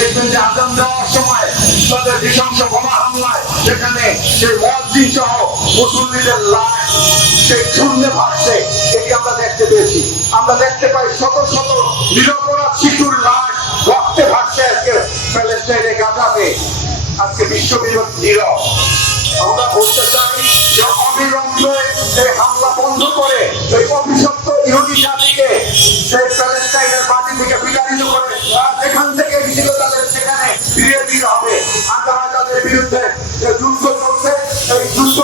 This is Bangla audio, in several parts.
দেখবেন যে আজান দেওয়ার সময় তাদের নৃশংস বোমা হামলায় সেখানে সেই মুয়াজ্জিন সহ মুসল্লিদের লাশ সেই শূন্যে ভাসছে, এটি আমরা দেখতে পেয়েছি। আমরা দেখতে পাই শত শত নিরপরাধ শিশুর লাশ রক্তে ভাসছে আজকে প্যালেস্টাইনে, গাজাতে। আজকে বিশ্ববিরোধ নীরব। আমরা বলতে চাই যে অবিলম্বে এই হামলা বন্ধ করে এই অভিশপ্ত ইহুদি জাতিকে সেই প্যালেস্টাইনের মাটি থেকে বিতাড়িত করে এখান থেকে ছিল তাদের সেখানে ফিরিয়ে দিতে হবে। আমরা তাদের বিরুদ্ধে যে যুদ্ধ চলছে, এই যুদ্ধ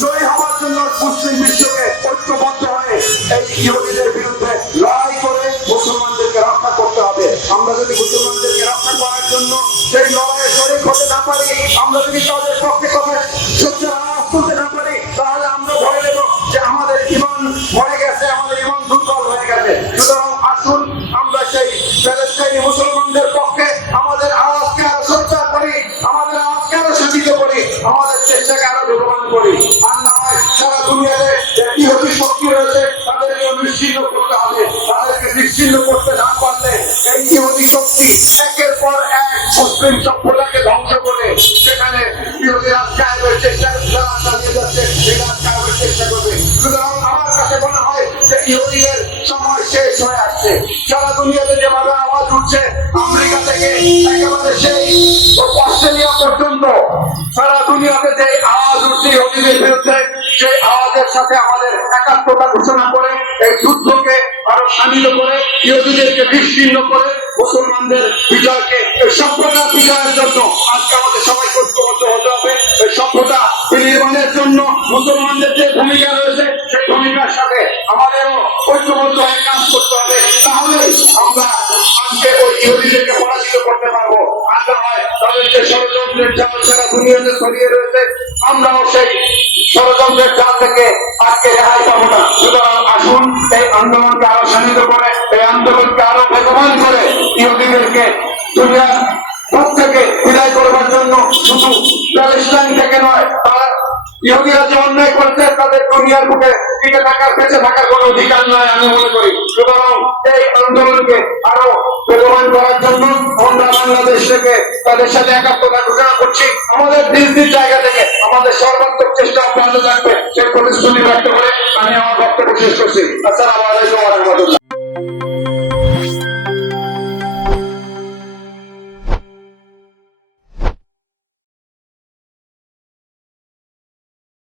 জয়ী হওয়ার জন্য মুসলিম বিশ্বকে ঐক্যবদ্ধ হয়ে এই ইহুদিদের বিরুদ্ধে লড়াই করে মুসলমানদেরকে রক্ষা করতে হবে। আমরা যদি মুসলমানদেরকে রক্ষা করার জন্য সেই লড়াইয়ে শরীক হতে না পারি, আমরা যদি তাদের পক্ষে কথা সত্যের আওয়াজ তুলতে না পারি, তাহলে আমরা ভয় নেব যে আমাদের ঈমান মরে গেছে, আমাদের ঈমান দুর্বল হয়ে গেছে। সুতরাং আসুন আমরা সেই প্যালেস্টাইনি মুসলমানদের পক্ষে আমাদের আওয়াজকে আরো সোচ্চার করি, আমাদের আওয়াজকে আরো শান্তিত করি, আমাদের চেষ্টাকে আরো বেগবান করি। আর না হয় সারা দুনিয়াতে ইহুদি শক্তি রয়েছে, তাদেরকে নিশ্চিহ্ন করতে হবে। তাদেরকে নিশ্চিহ্ন করতে না পারলে এই ইহুদি শক্তি একের পর এক মুসলিম সভ্যতাকে ধ্বংস করে সেখানে ইহুদি রাজ কায়েমের চেষ্টা চালিয়ে যাচ্ছে, এই রাজ কায়েমের চেষ্টা করবে। সুতরাং আমার কাছে মনে হয় যে ইহুদিদের সময় শেষ হয়ে আসছে। সারা দুনিয়াতে যেভাবে আওয়াজ উঠছে, আমেরিকা থেকে একেবারে সেই অস্ট্রেলিয়া পর্যন্ত সারা দুনিয়াতে যে আওয়াজ উঠছে ইহুদিদের বিরুদ্ধে, সেই আওয়াজের সাথে আমাদের একাত্মতা ঘোষণা করে এই যুদ্ধকে আরো শামিল করে ইহুদিদেরকে বিচ্ছিন্ন করে মুসলমানদের বিজয়কে, এই সভ্যতার বিজয়ের জন্য আজকে আমাদের সবাইকে ঐক্যবদ্ধ হতে হবে। এই সভ্যতা নির্মাণের জন্য মুসলমানদের যে ভূমিকা রয়েছে, সেই ভূমিকার সাথে আমাদেরও ঐক্যবদ্ধ হয়ে কাজ করতে হবে। তাহলে আমরা আজকে ওই ইহুদিদেরকে পরাজিত করতে পারবো। আর না হয় তাদের যে ষড়যন্ত্রের জাল সারা দুনিয়াতে ছড়িয়ে রয়েছে, আমরাও সেই ষড়যন্ত্রের জাল থেকে আজকে রেহাই পাবো না। সুতরাং আসুন এই আন্দোলনকে আরো শানিত করে, এই আন্দোলনকে আরো বেগবান করে ইহুদিদেরকে দুনিয়ার বুক থেকে বিদায় করবার জন্য শুধু প্যালেস্টাইন থেকে নয়, তারা ইহুদিরা যে অন্যায় করছে তাদের দুনিয়ার বুকে টিকে থাকার, বেঁচে থাকার কোনো অধিকার নয় আমি মনে করি। সুতরাং এই আন্দোলনকে আরো বেগবান করার জন্য আমরা বাংলাদেশ থেকে তাদের সাথে একাত্মতা ঘোষণা করছি। আমাদের নিজ নিজ জায়গা থেকে আমাদের সর্বাত্মক চেষ্টা অব্যাহত থাকবে, সেই প্রতিশ্রুতি ব্যক্ত করে আমি আমার বক্তব্য শেষ করছি। আসসালামু আলাইকুম ওয়া রাহমাতুল্লাহ।